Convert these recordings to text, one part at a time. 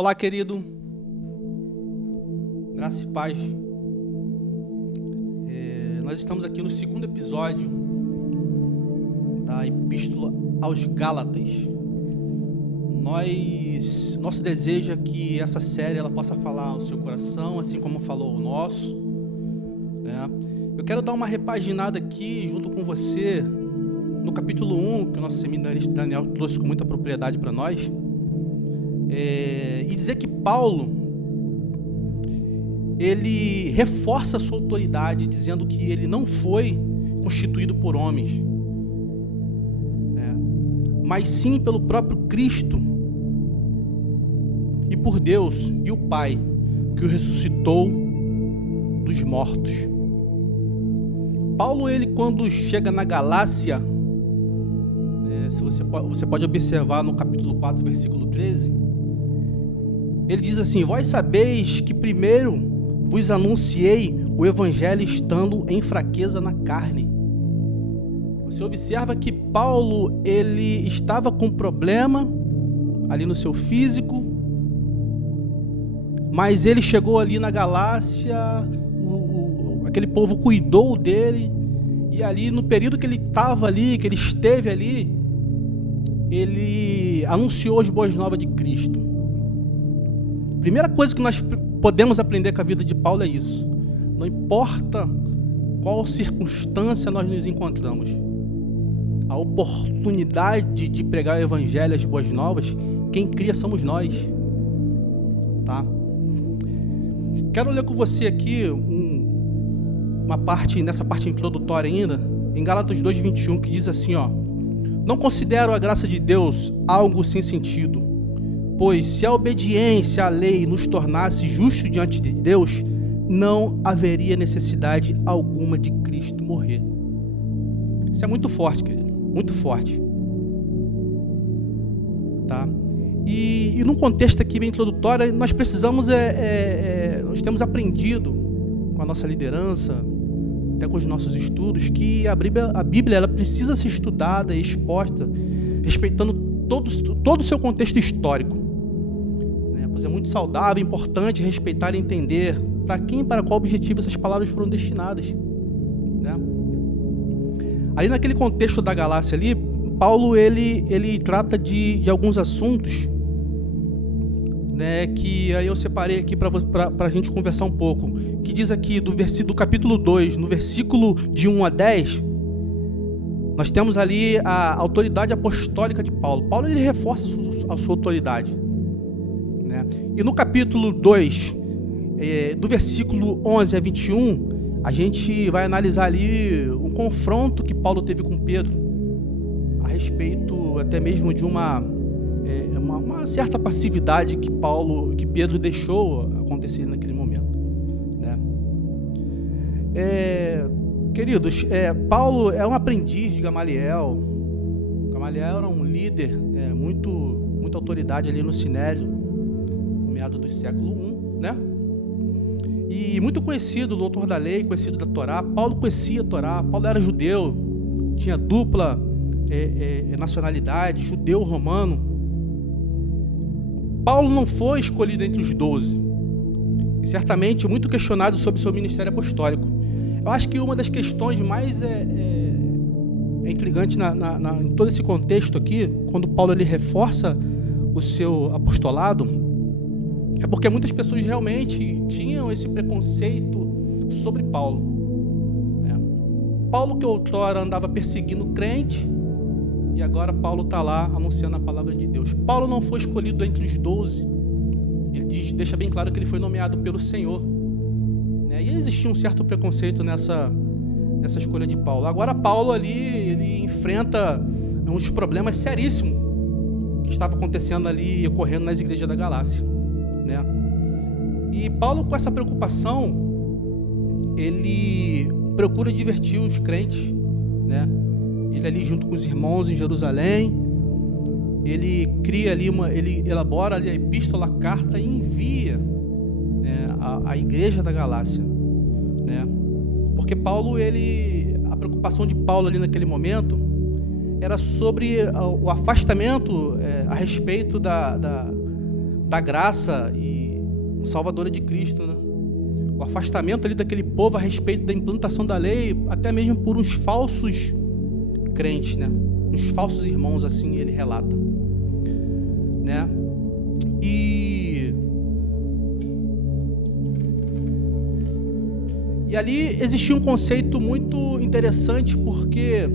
Olá, querido. Graça e paz. Nós estamos aqui no segundo episódio da Epístola aos Gálatas. Nosso desejo é que essa série ela possa falar ao seu coração, assim como falou o nosso, né? Eu quero dar uma repaginada aqui junto com você no capítulo 1, que o nosso seminarista Daniel trouxe com muita propriedade para nós, e dizer que Paulo ele reforça a sua autoridade, dizendo que ele não foi constituído por homens, né, mas sim pelo próprio Cristo e por Deus e o Pai, que o ressuscitou dos mortos. Paulo, ele quando chega na Galácia, se você pode observar no capítulo 4, versículo 13, ele diz assim: vós sabeis que primeiro vos anunciei o evangelho estando em fraqueza na carne. Você observa que Paulo, ele estava com problema ali no seu físico, mas ele chegou ali na Galácia, aquele povo cuidou dele, e ali no período que ele estava ali, que ele esteve ali, ele anunciou as boas novas de Cristo. Primeira coisa que nós podemos aprender com a vida de Paulo é isso: não importa qual circunstância nós nos encontramos, a oportunidade de pregar o evangelho, as boas novas, quem cria somos nós, tá? Quero ler com você aqui nessa parte introdutória ainda, em Gálatas 2:21, que diz assim, ó: não considero a graça de Deus algo sem sentido, pois se a obediência à lei nos tornasse justos diante de Deus, não haveria necessidade alguma de Cristo morrer. Isso é muito forte, querido, muito forte, tá? E num contexto aqui bem introdutório, nós precisamos, nós temos aprendido com a nossa liderança, até com os nossos estudos, que a Bíblia ela precisa ser estudada e exposta, respeitando todo o seu contexto histórico, né? Pois é muito saudável, importante respeitar e entender para quem e para qual objetivo essas palavras foram destinadas, né? Ali naquele contexto da Galácia ali, Paulo ele trata de alguns assuntos, né, que aí eu separei aqui para a gente conversar um pouco, que diz aqui do capítulo 2, no versículo de 1 a 10, nós temos ali a autoridade apostólica de Paulo. Paulo ele reforça a sua autoridade, né? E no capítulo 2, do versículo 11 a 21, a gente vai analisar ali um confronto que Paulo teve com Pedro, a respeito até mesmo de uma certa passividade que Pedro deixou acontecer naquele momento, né? Queridos, Paulo é um aprendiz de Gamaliel. Gamaliel era um líder, muita autoridade ali no Sinédrio, no meado do século I, né? E muito conhecido, doutor da lei, conhecido da Torá. Paulo conhecia a Torá. Paulo era judeu, tinha dupla nacionalidade, judeu romano. Paulo não foi escolhido entre os 12, e certamente muito questionado sobre seu ministério apostólico. Eu acho que uma das questões mais intrigantes em todo esse contexto aqui, quando Paulo ele reforça o seu apostolado, é porque muitas pessoas realmente tinham esse preconceito sobre Paulo, né? Paulo que outrora andava perseguindo crente, e agora Paulo está lá anunciando a palavra de Deus. Paulo não foi escolhido entre os 12. Ele deixa bem claro que ele foi nomeado pelo Senhor, né? E existia um certo preconceito nessa escolha de Paulo. Agora Paulo ali, ele enfrenta uns problemas seríssimos que estavam acontecendo ali e ocorrendo nas igrejas da Galácia, né? E Paulo, com essa preocupação, ele procura divertir os crentes, né? Ele ali junto com os irmãos em Jerusalém, ele cria ali ele elabora ali a epístola, a carta, e envia, né, a igreja da Galácia, né? Porque Paulo, a preocupação de Paulo ali naquele momento era sobre o afastamento a respeito da da graça e salvadora de Cristo, né? O afastamento ali daquele povo a respeito da implantação da lei, até mesmo por uns falsos crentes, né? Uns falsos irmãos, assim ele relata, né? E ali existia um conceito muito interessante, porque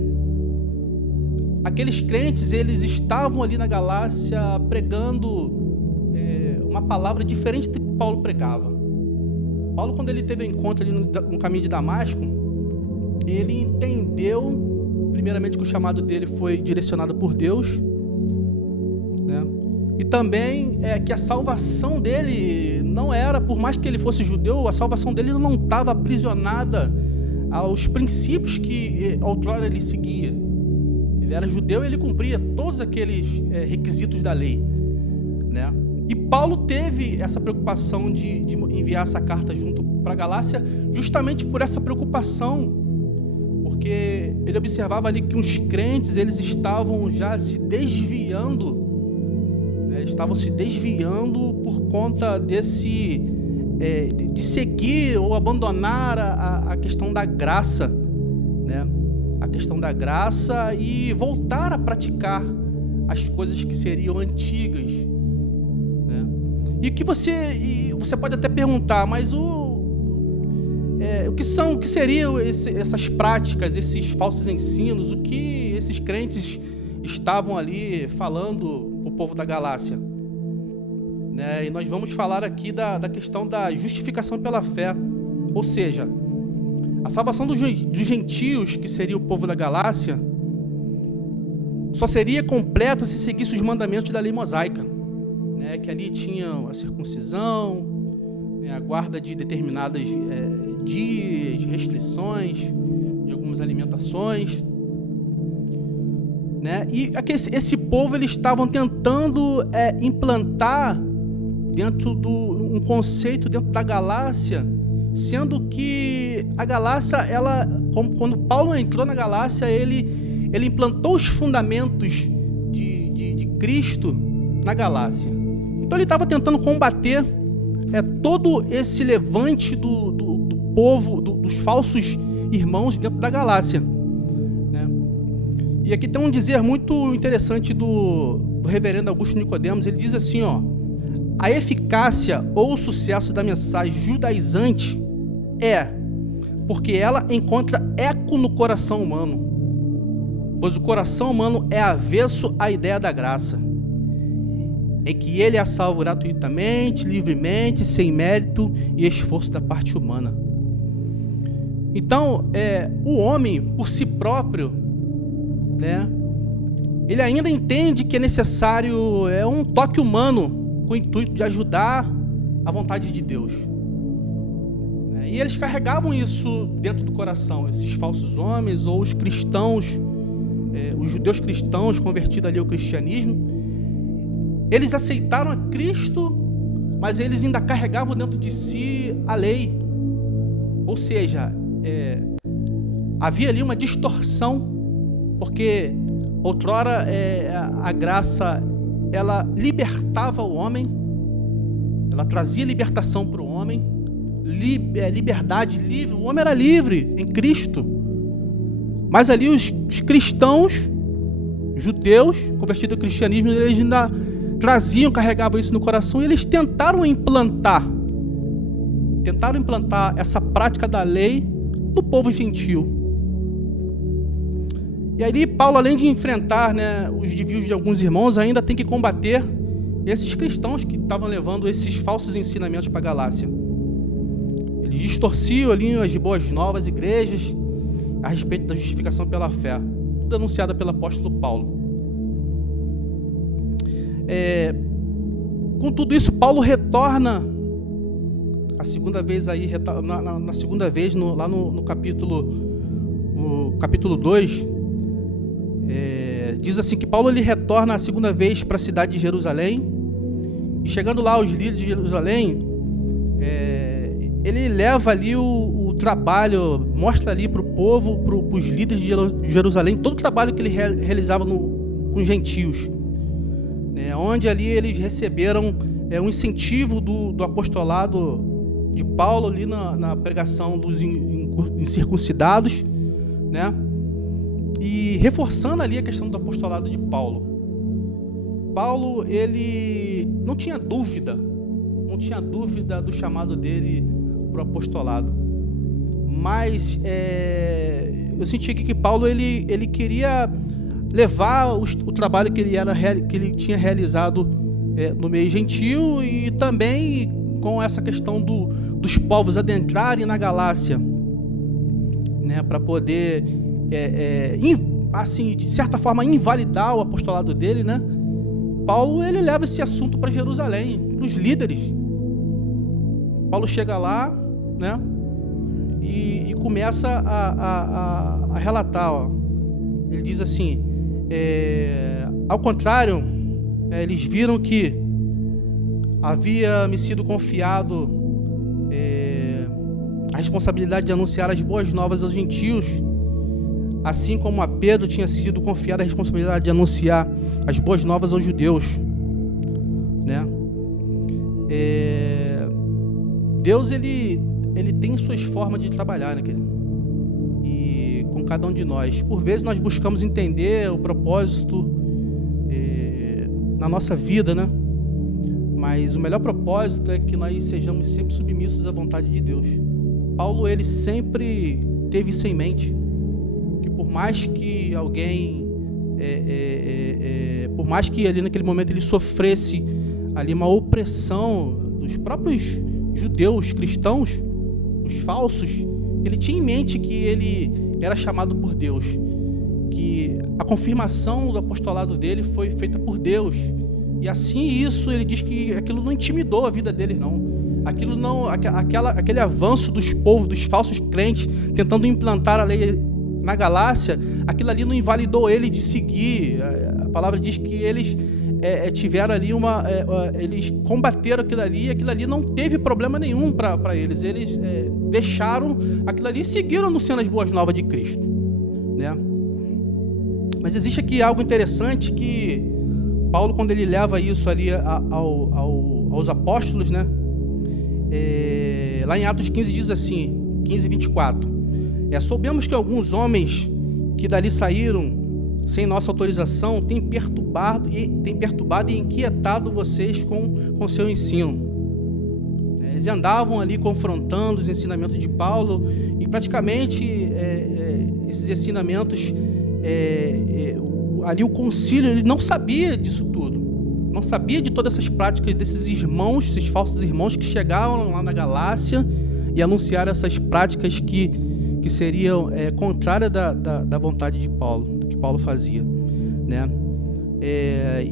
aqueles crentes, eles estavam ali na Galácia pregando uma palavra diferente do que Paulo pregava. Paulo, quando ele teve um encontro ali no caminho de Damasco, ele entendeu, primeiramente, que o chamado dele foi direcionado por Deus, né? E também que a salvação dele não era, por mais que ele fosse judeu, a salvação dele não estava aprisionada aos princípios que outrora ele seguia. Ele era judeu e ele cumpria todos aqueles requisitos da lei, né? E Paulo teve essa preocupação de enviar essa carta junto para a Galácia, justamente por essa preocupação, porque ele observava ali que os crentes, eles estavam já se desviando, né? Eles estavam se desviando por conta desse de seguir ou abandonar a questão da graça, né? A questão da graça e voltar a praticar as coisas que seriam antigas, né? E que você pode até perguntar, mas o que seriam essas práticas, esses falsos ensinos, o que esses crentes estavam ali falando para o povo da Galácia, né? E nós vamos falar aqui da questão da justificação pela fé, ou seja, a salvação dos gentios, que seria o povo da Galácia, só seria completa se seguisse os mandamentos da lei mosaica, né? Que ali tinha a circuncisão, né? A guarda de determinadas dias, restrições de algumas alimentações, né? E esse povo, eles estavam tentando implantar dentro um conceito dentro da Galácia, sendo que a Galácia, quando Paulo entrou na Galácia, ele implantou os fundamentos de Cristo na Galácia. Então ele estava tentando combater todo esse levante do povo, dos falsos irmãos dentro da Galácia, né? E aqui tem um dizer muito interessante do reverendo Augusto Nicodemos. Ele diz assim, a eficácia ou o sucesso da mensagem judaizante porque ela encontra eco no coração humano, pois o coração humano é avesso à ideia da graça, em que ele é salvo gratuitamente, livremente, sem mérito e esforço da parte humana. Então, o homem, por si próprio, né, ele ainda entende que é necessário um toque humano com o intuito de ajudar a vontade de Deus. E eles carregavam isso dentro do coração, esses falsos homens ou os cristãos, os judeus cristãos convertidos ali ao cristianismo. Eles aceitaram a Cristo, mas eles ainda carregavam dentro de si a lei. Ou seja, havia ali uma distorção, porque outrora a graça, ela libertava o homem, ela trazia libertação para o homem, liberdade livre, o homem era livre em Cristo. Mas ali os cristãos, judeus, convertidos ao cristianismo, eles ainda carregavam isso no coração, e eles tentaram implantar essa prática da lei no povo gentil. E aí Paulo, além de enfrentar, né, os desvios de alguns irmãos, ainda tem que combater esses cristãos que estavam levando esses falsos ensinamentos para a Galácia. Eles distorciam ali as boas novas igrejas a respeito da justificação pela fé, tudo anunciada pelo apóstolo Paulo. Com tudo isso, Paulo retorna a segunda vez aí, na segunda vez, lá no capítulo 2, diz assim que Paulo ele retorna a segunda vez para a cidade de Jerusalém, e chegando lá aos líderes de Jerusalém, ele leva ali o trabalho, mostra ali para o povo, para os líderes de Jerusalém, todo o trabalho que ele realizava com os gentios, né, onde ali eles receberam um incentivo do apostolado de Paulo ali na pregação dos incircuncidados, né? E reforçando ali a questão do apostolado de Paulo. Paulo, ele não tinha dúvida do chamado dele para o apostolado. Mas eu senti que Paulo ele queria levar o trabalho que ele tinha realizado no meio gentil, e também com essa questão dos povos adentrarem na Galácia, né, para poder assim, de certa forma, invalidar o apostolado dele, né? Paulo, ele leva esse assunto para Jerusalém, para os líderes. Paulo chega lá, né, e começa a relatar, ó. Ele diz assim, ao contrário, eles viram que havia me sido confiado a responsabilidade de anunciar as boas novas aos gentios, assim como a Pedro tinha sido confiada a responsabilidade de anunciar as boas novas aos judeus, né? Deus, ele tem suas formas de trabalhar, né, querido? E com cada um de nós. Por vezes nós buscamos entender o propósito na nossa vida, né? Mas o melhor propósito é que nós sejamos sempre submissos à vontade de Deus. Paulo, ele sempre teve isso em mente, que por mais que alguém, por mais que ali naquele momento ele sofresse ali uma opressão dos próprios judeus cristãos, os falsos, ele tinha em mente que ele era chamado por Deus, que a confirmação do apostolado dele foi feita por Deus. E assim, isso, ele diz que aquilo não intimidou a vida dele, não. Aquilo não, aquele avanço dos povos, dos falsos crentes, tentando implantar a lei na Galácia, aquilo ali não invalidou ele de seguir. A palavra diz que eles tiveram ali eles combateram aquilo ali, e aquilo ali não teve problema nenhum para eles. Eles deixaram aquilo ali e seguiram anunciando as boas novas de Cristo, né? Mas existe aqui algo interessante, que Paulo, quando ele leva isso ali aos apóstolos, né? Lá em Atos 15 diz assim, 15:24, soubemos que alguns homens que dali saíram sem nossa autorização têm perturbado e inquietado vocês com seu ensino. Eles andavam ali confrontando os ensinamentos de Paulo, e praticamente esses ensinamentos, ali o concílio, ele não sabia disso tudo, não sabia de todas essas práticas desses irmãos, esses falsos irmãos que chegaram lá na Galácia e anunciaram essas práticas que seriam contrárias da vontade de Paulo, do que Paulo fazia, né?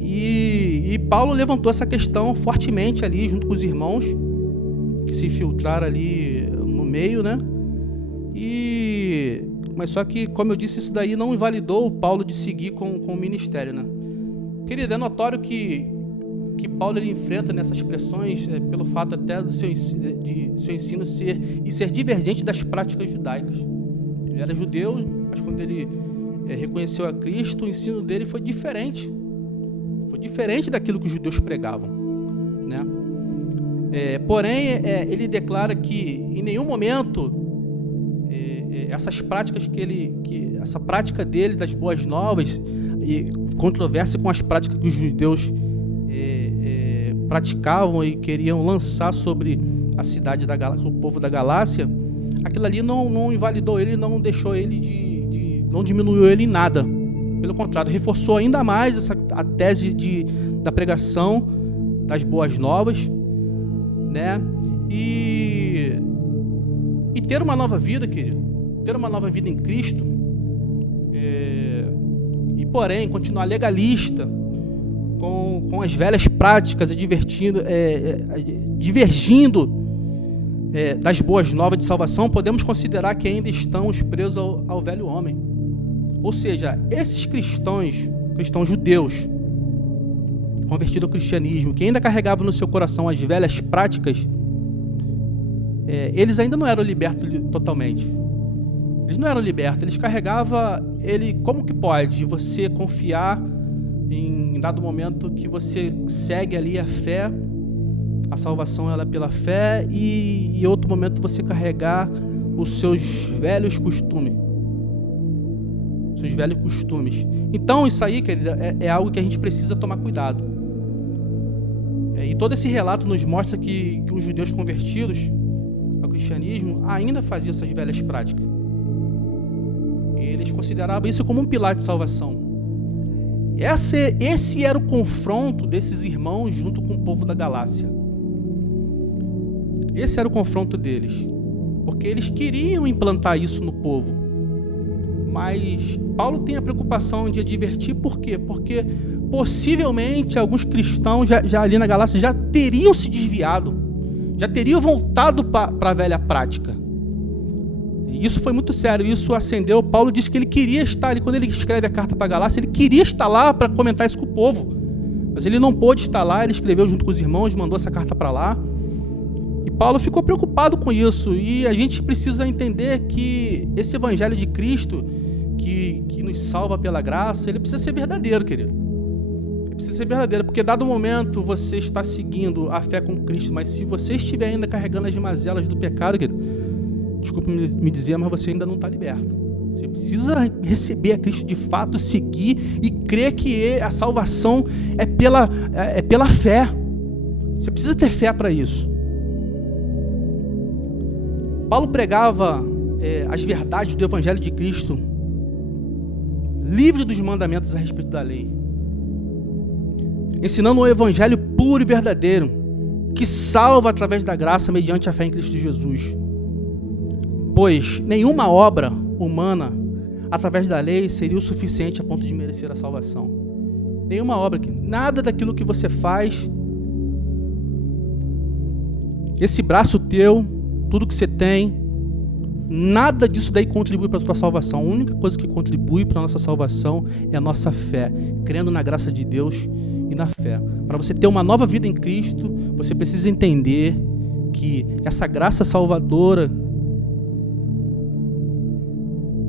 E Paulo levantou essa questão fortemente ali junto com os irmãos que se infiltraram ali no meio, né? Mas só que, como eu disse, isso daí não invalidou o Paulo de seguir com o ministério, né? Querido, é notório que Paulo, ele enfrenta nessas pressões pelo fato até do seu ensino ser divergente das práticas judaicas. Ele era judeu, mas quando ele reconheceu a Cristo, o ensino dele foi diferente. Foi diferente daquilo que os judeus pregavam, né? Porém, ele declara que em nenhum momento essas práticas essa prática dele das boas novas e controvérsia com as práticas que os judeus praticavam e queriam lançar sobre a cidade da Galácia, o povo da Galácia, aquilo ali não invalidou ele, não deixou ele não diminuiu ele em nada. Pelo contrário, reforçou ainda mais a tese da pregação das boas novas, né? E ter uma nova vida, querido, ter uma nova vida em Cristo, e porém continuar legalista com as velhas práticas e divergindo das boas novas de salvação, podemos considerar que ainda estamos presos ao velho homem. Ou seja, esses cristãos judeus convertidos ao cristianismo, que ainda carregavam no seu coração as velhas práticas, eles ainda não eram libertos totalmente. Eles não eram libertos, eles carregavam como que pode você confiar em dado momento que você segue ali a fé A salvação ela é pela fé e em outro momento você carregar os seus velhos costumes. Seus velhos costumes. Então isso aí, querida, é algo que a gente precisa tomar cuidado. E todo esse relato nos mostra que os judeus convertidos ao cristianismo ainda faziam essas velhas práticas. Eles consideravam isso como um pilar de salvação. Esse era o confronto desses irmãos junto com o povo da Galácia. Esse era o confronto deles, porque eles queriam implantar isso no povo. Mas Paulo tem a preocupação de advertir, por quê? Porque possivelmente alguns cristãos já ali na Galácia já teriam se desviado, já teriam voltado para a velha prática. E isso foi muito sério, isso acendeu. Paulo disse que ele queria estar ali, quando ele escreve a carta para a Galácia, ele queria estar lá para comentar isso com o povo. Mas ele não pôde estar lá, ele escreveu junto com os irmãos, mandou essa carta para lá. E Paulo ficou preocupado com isso, e a gente precisa entender que esse evangelho de Cristo, que nos salva pela graça, ele precisa ser verdadeiro, querido. Ele precisa ser verdadeiro, porque dado momento você está seguindo a fé com Cristo, mas se você estiver ainda carregando as mazelas do pecado, querido, desculpe me dizer, mas você ainda não está liberto. Você precisa receber a Cristo de fato, seguir e crer que a salvação é pela fé. Você precisa ter fé para isso. Paulo pregava as verdades do Evangelho de Cristo, livre dos mandamentos a respeito da lei, ensinando um Evangelho puro e verdadeiro, que salva através da graça mediante a fé em Cristo Jesus. Pois nenhuma obra humana através da lei seria o suficiente a ponto de merecer a salvação. Nenhuma obra, nada daquilo que você faz, esse braço teu, tudo que você tem, nada disso daí contribui para a tua salvação. A única coisa que contribui para a nossa salvação é a nossa fé, crendo na graça de Deus e na fé. Para você ter uma nova vida em Cristo, você precisa entender que essa graça salvadora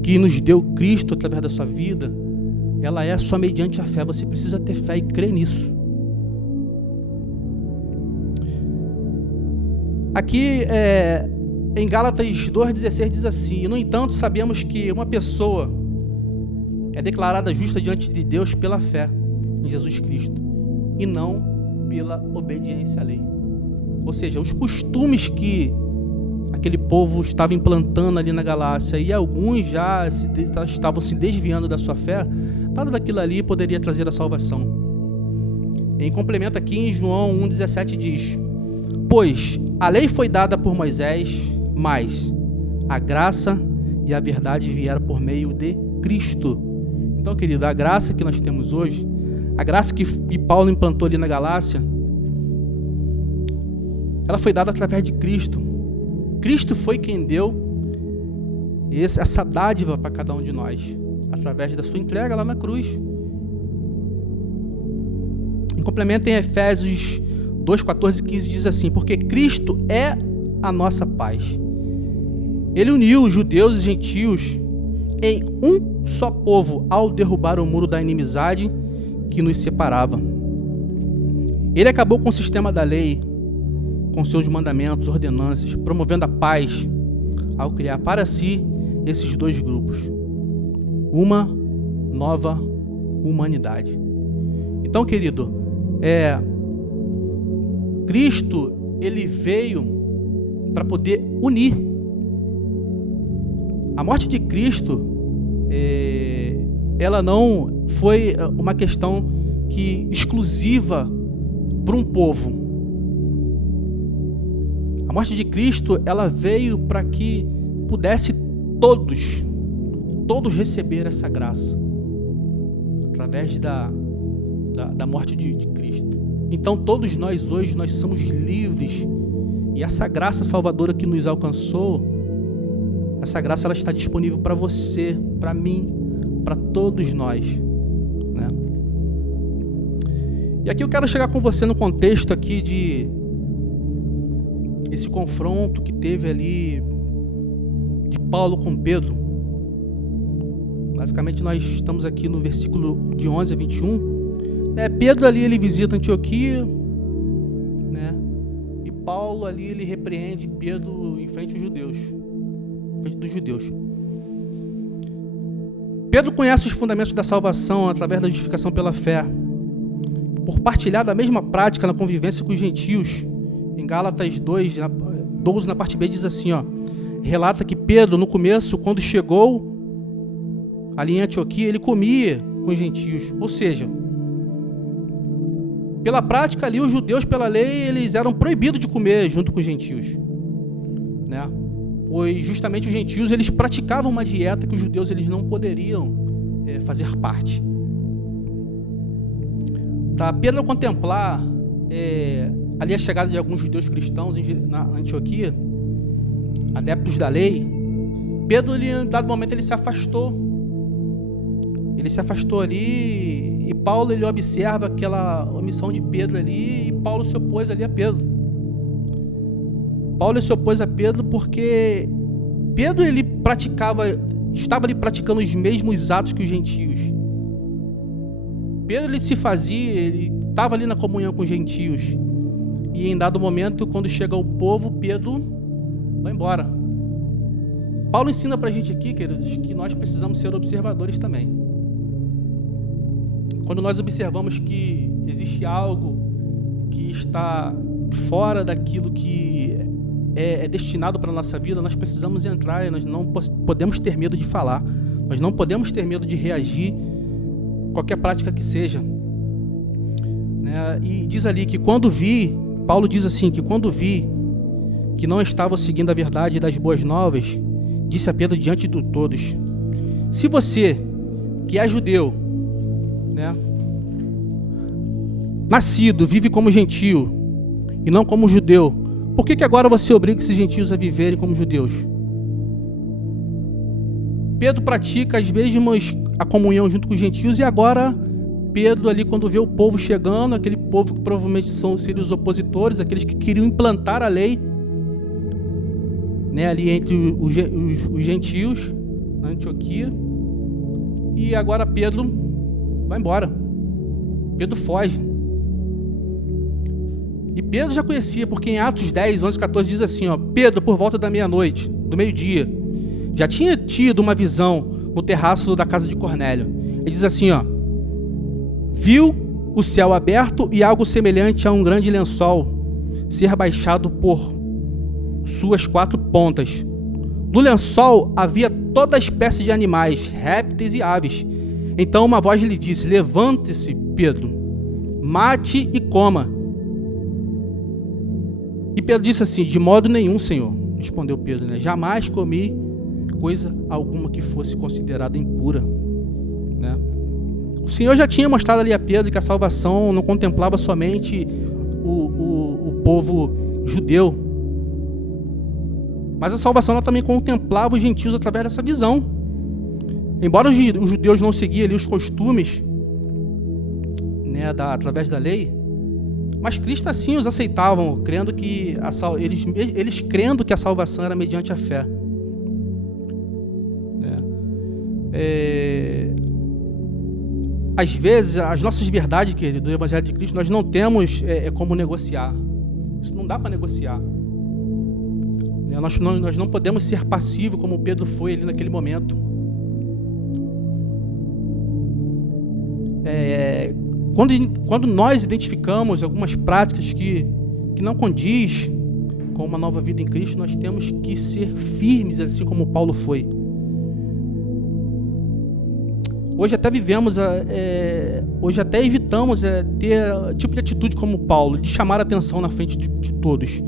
que nos deu Cristo através da sua vida, ela é só mediante a fé. Você precisa ter fé e crer nisso. Aqui em Gálatas 2,16 diz assim: no entanto, sabemos que uma pessoa é declarada justa diante de Deus pela fé em Jesus Cristo e não pela obediência à lei. Ou seja, os costumes que aquele povo estava implantando ali na Galácia, e alguns já estavam se desviando da sua fé, nada daquilo ali poderia trazer a salvação. Em complemento aqui em João 1,17 diz: pois a lei foi dada por Moisés, mas a graça e a verdade vieram por meio de Cristo. Então, querido, a graça que nós temos hoje, a graça que Paulo implantou ali na Galácia, ela foi dada através de Cristo. Cristo foi quem deu essa dádiva para cada um de nós, através da sua entrega lá na cruz. Em complemento, em Efésios 2,14 e 15 diz assim: porque Cristo é a nossa paz. Ele uniu os judeus e gentios em um só povo ao derrubar o muro da inimizade que nos separava. Ele acabou com o sistema da lei, com seus mandamentos, ordenanças, promovendo a paz ao criar para si esses dois grupos, uma nova humanidade. Então, querido, Cristo, ele veio para poder unir. A morte de Cristo, ela não foi uma questão exclusiva para um povo. A morte de Cristo, ela veio para que pudesse todos receber essa graça através da morte de Cristo. Então todos nós hoje, nós somos livres, e essa graça salvadora que nos alcançou, essa graça ela está disponível para você, para mim, para todos nós, né? E aqui eu quero chegar com você no contexto aqui de esse confronto que teve ali de Paulo com Pedro. Basicamente nós estamos aqui no versículo de 11 a 21. Pedro ali, ele visita Antioquia, né? Paulo ali ele repreende Pedro em frente aos judeus, em frente dos judeus. Pedro conhece os fundamentos da salvação através da justificação pela fé, por partilhar da mesma prática na convivência com os gentios. Em Gálatas 2:12, na parte B, diz assim, relata que Pedro, no começo, quando chegou ali em Antioquia, ele comia com os gentios. Ou seja, pela prática ali, os judeus, pela lei, eles eram proibidos de comer junto com os gentios, né? Pois justamente os gentios, eles praticavam uma dieta que os judeus eles não poderiam fazer parte. Tá? Pedro, ao contemplar ali a chegada de alguns judeus cristãos na Antioquia, adeptos da lei, Pedro, em dado momento, ele se afastou. Ele se afastou ali, e Paulo, ele observa aquela omissão de Pedro ali, e Paulo se opôs ali a Pedro. Paulo se opôs a Pedro porque Pedro, ele estava ali praticando os mesmos atos que os gentios. Pedro, ele estava ali na comunhão com os gentios. E em dado momento, quando chega o povo, Pedro vai embora. Paulo ensina pra gente aqui, queridos, que nós precisamos ser observadores também. Quando nós observamos que existe algo que está fora daquilo que é destinado para a nossa vida, nós precisamos entrar e nós não podemos ter medo de falar. Nós não podemos ter medo de reagir, qualquer prática que seja. Né? E diz ali que Paulo diz assim, que quando vi que não estava seguindo a verdade das boas novas, disse a Pedro diante de todos: se você, que é judeu, né, nascido, vive como gentio e não como judeu, por que agora você obriga esses gentios a viverem como judeus? Pedro pratica as mesmas a comunhão junto com os gentios, e agora Pedro ali, quando vê o povo chegando, aquele povo que provavelmente seriam os opositores, aqueles que queriam implantar a lei, né, ali entre os gentios, na Antioquia, e agora Pedro vai embora. Pedro foge. E Pedro já conhecia, porque em Atos 10, 11, 14 diz assim, Pedro, por volta da meia-noite, do meio-dia, já tinha tido uma visão no terraço da casa de Cornélio. Ele diz assim, viu o céu aberto e algo semelhante a um grande lençol ser baixado por suas 4 pontas. No lençol havia toda espécie de animais, répteis e aves. Então uma voz lhe disse: levante-se, Pedro, mate e coma. E Pedro disse assim: de modo nenhum, Senhor, respondeu Pedro, né? Jamais comi coisa alguma que fosse considerada impura, né? O Senhor já tinha mostrado ali a Pedro que a salvação não contemplava somente o povo judeu, mas a salvação ela também contemplava os gentios através dessa visão. Embora os judeus não seguiam ali os costumes, né, através da lei, mas Cristo assim os aceitavam, crendo que eles crendo que a salvação era mediante a fé. Às vezes, as nossas verdades, querido, do Evangelho de Cristo, nós não temos como negociar. Isso não dá para negociar. Nós não podemos ser passivos como Pedro foi ali naquele momento. Quando nós identificamos algumas práticas que não condiz com uma nova vida em Cristo, nós temos que ser firmes, assim como Paulo foi. Hoje até hoje até evitamos ter tipo de atitude como Paulo, de chamar a atenção na frente de todos.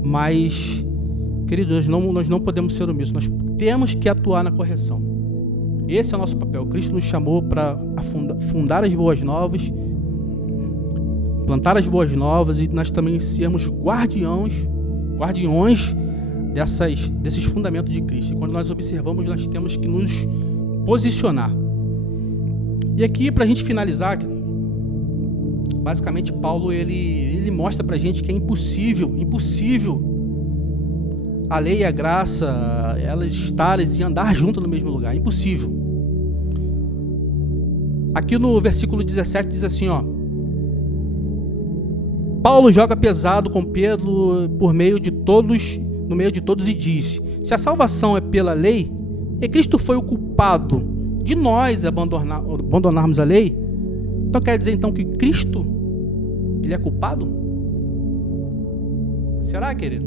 Mas, queridos, nós não podemos ser omissos, nós temos que atuar na correção. Esse é o nosso papel. Cristo nos chamou para fundar as boas novas, plantar as boas novas, e nós também sermos guardiões desses fundamentos de Cristo. E quando nós observamos, nós temos que nos posicionar. E aqui, para a gente finalizar, basicamente Paulo ele mostra para a gente que é impossível a lei e a graça, elas estarem e andar juntas no mesmo lugar. É impossível. Aqui no versículo 17 diz assim, Paulo joga pesado com Pedro no meio de todos e diz: se a salvação é pela lei, e Cristo foi o culpado de nós abandonarmos a lei, então quer dizer então que Cristo, ele é culpado? Será, querido?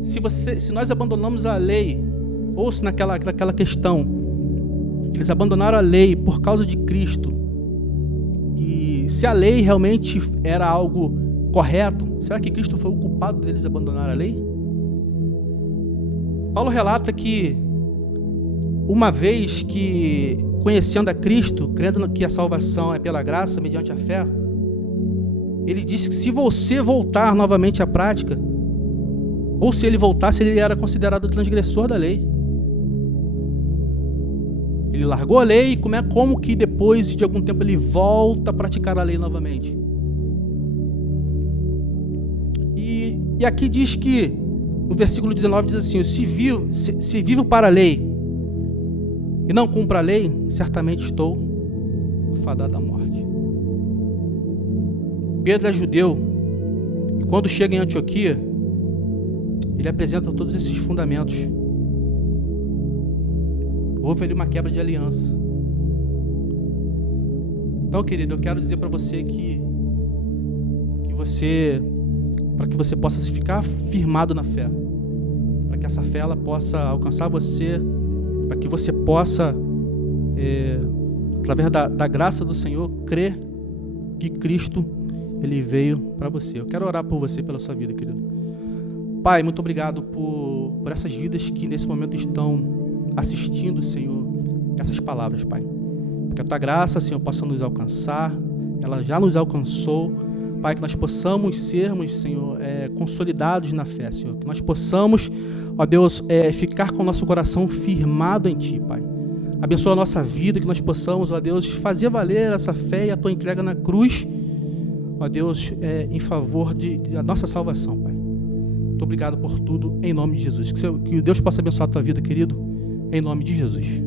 Se nós abandonamos a lei, ou se naquela questão, eles abandonaram a lei por causa de Cristo, e se a lei realmente era algo correto, será que Cristo foi o culpado deles abandonar a lei? Paulo relata que, uma vez que, conhecendo a Cristo, crendo que a salvação é pela graça, mediante a fé, ele disse que se você voltar novamente à prática, ou se ele voltasse, ele era considerado transgressor da lei. Ele largou a lei, e como que depois de algum tempo ele volta a praticar a lei novamente? E aqui diz que, no versículo 19 diz assim: se vivo para a lei e não cumpro a lei, certamente estou fadado à morte. Pedro é judeu, e quando chega em Antioquia, ele apresenta todos esses fundamentos. Houve ali uma quebra de aliança. Então, querido, eu quero dizer para você para que você possa se ficar firmado na fé, para que essa fé ela possa alcançar você, para que você possa, através da graça do Senhor, crer que Cristo ele veio para você. Eu quero orar por você, pela sua vida, querido. Pai, muito obrigado por essas vidas que nesse momento estão assistindo, Senhor, essas palavras, Pai. Que a Tua graça, Senhor, possa nos alcançar. Ela já nos alcançou. Pai, que nós possamos sermos, Senhor, consolidados na fé, Senhor. Que nós possamos, ó Deus, ficar com o nosso coração firmado em Ti, Pai. Abençoa a nossa vida, que nós possamos, ó Deus, fazer valer essa fé e a Tua entrega na cruz, ó Deus, em favor da nossa salvação, Pai. Muito obrigado por tudo, em nome de Jesus. Que Deus possa abençoar a tua vida, querido, em nome de Jesus.